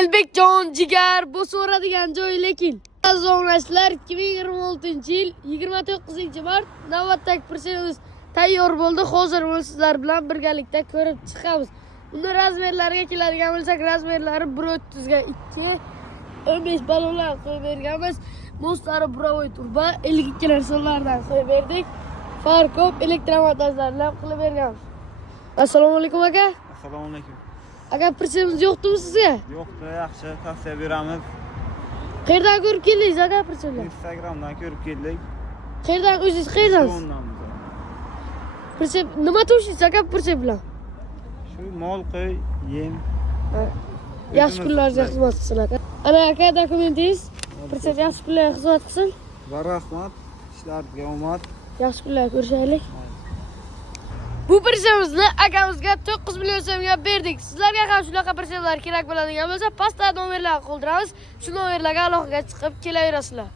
Elbekjon jigar bu so'radigan joy lekin. Aziz obunachilar 2026-yil 29-mart navbatdagi persimiz tayyor bo'ldi. Hozir buni sizlar bilan birgalikda ko'rib chiqamiz. Uni razmerlariga keladigan bo'lsak, razmerlari 1.30 ga 2 15 ballonlar qo'yib berganmiz. Moslari Bravoy turba 52 narsalardan qo'yib berdik. Farkop elektromontajlar bilan qilib berganmiz. Assalomu alaykum aka. Assalomu alaykum. Aka persimiz yo'qmi sizga? Yo'qdi, yaxshi, tavsiya beramiz. Qayerdan ko'rib keldingiz aka persimizni? Instagramdan ko'rib keldik. Qayerdan o'zingiz qayerdansiz? Persib nima to'shingiz aka persib bilan? Shu mol qo'y, yem. Yaxshi kunlaringiz xizmat qilsin aka. Ana aka dokumentingiz. Persib yaxshi kunlar xizmat qilsin. Va rahmat, ishlarga omad. Yaxshi kunlar ko'rishaylik. Bu persimizni akamizga 9 million so'mga berdik. Sizlarga ham shunaqa persiblar kerak bo'ladigan bo'lsa, pastda nomerlarni qoldiramiz. Shu nomerlarga aloqaga chiqib kelaverasizlar.